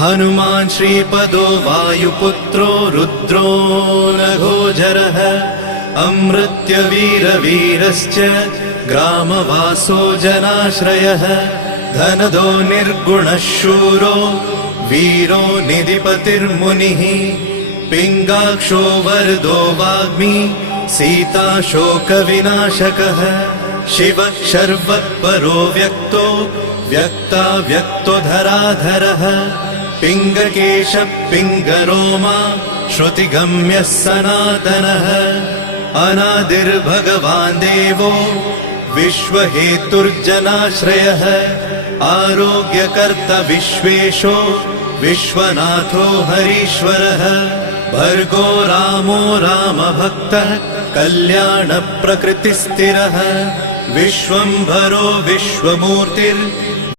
हनुमान् श्रीपदो वायुपुत्रो रुद्रो नघोजरः अमृत्यवीरवीरश्च ग्रामवासो जनाश्रयः धनदो निर्गुणः शूरो वीरो निधिपतिर्मुनिः पिङ्गाक्षो वरदो वाग्मी सीताशोकविनाशकः शिवः शर्वत्परो व्यक्तो व्यक्ताव्यक्तो धराधरः पिङ्गकेशः पिङ्गरोमा श्रुतिगम्यः सनातनः अनादिर्भगवान् देवो विश्वहेतुर्जनाश्रयः आरोग्यकर्ता विश्वेशो विश्वनाथो हरीश्वरः भर्गो रामो रामभक्तः कल्याणप्रकृतिस्थिरः विश्वम्भरो विश्वमूर्तिर्